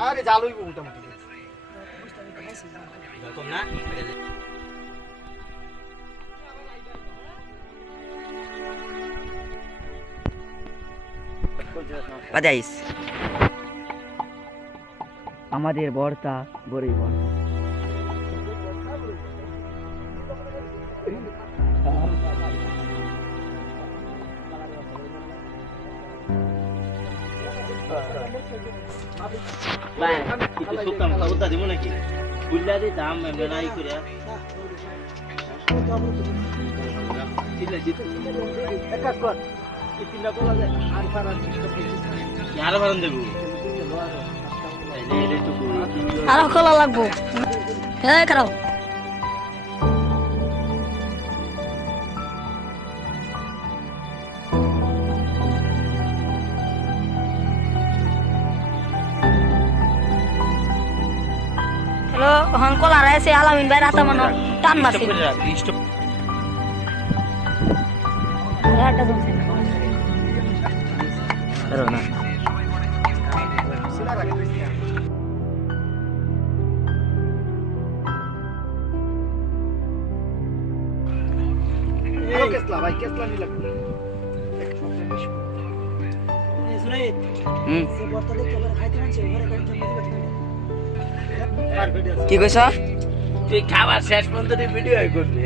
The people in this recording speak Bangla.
আরে জালই মোটামুটি এরকম না বাদাইস আমাদের বর্তা গরিব কিছু শুকাম খাবো দিব নাকি বুঝলা দি দাম মেলাই করে এক কাজ কর এই তিনটা বলা যায় আর ফারান আর ভাড়া দেব আরো খোলা লাগবো হ্যাঁ খারাপ হ্যালো হন কলা রয়েছে আলামিন ভাই রাতা মনো টান মারছে একটা জমছে না সিধা রাখে কেসলা ভাই কেসলা নি লাগবে শুনে সে বর্তা দেখতে আবার খাইতে মানছে ঘরে খাইতে কি কইছ তুই খাবার শেষ পর্যন্ত ভিডিও করবি